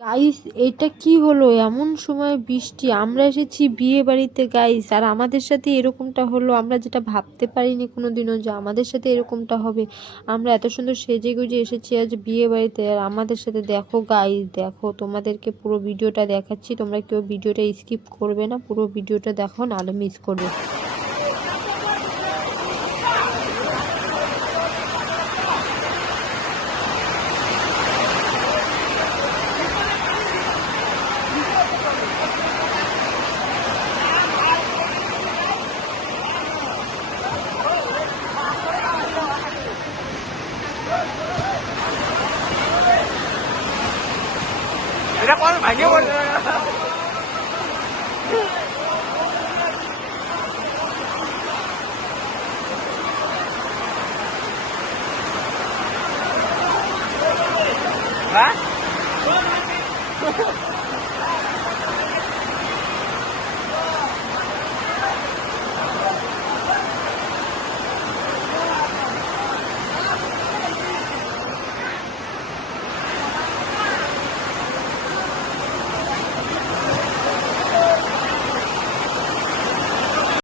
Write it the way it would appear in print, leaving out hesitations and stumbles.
Guys, এটা কি হলো? এমন সময় বৃষ্টি! আমরা এসেছি বিয়ে বাড়িতে গাইস, আর আমাদের সাথে এরকমটা হলো। আমরা যেটা ভাবতে পারিনি কোনোদিনও যে আমাদের সাথে এরকমটা হবে। আমরা এত সুন্দর সেজে গুজে এসেছি আজ বিয়ে বাড়িতে, আর আমাদের সাথে দেখো গাইস, দেখো তোমাদেরকে পুরো ভিডিওটা দেখাচ্ছি। তোমরা কেউ ভিডিওটা স্কিপ করবে না, পুরো ভিডিওটা দেখো, নাহলে মিস করবে। এটা কোন ভাঙে বলছে হ্যাঁ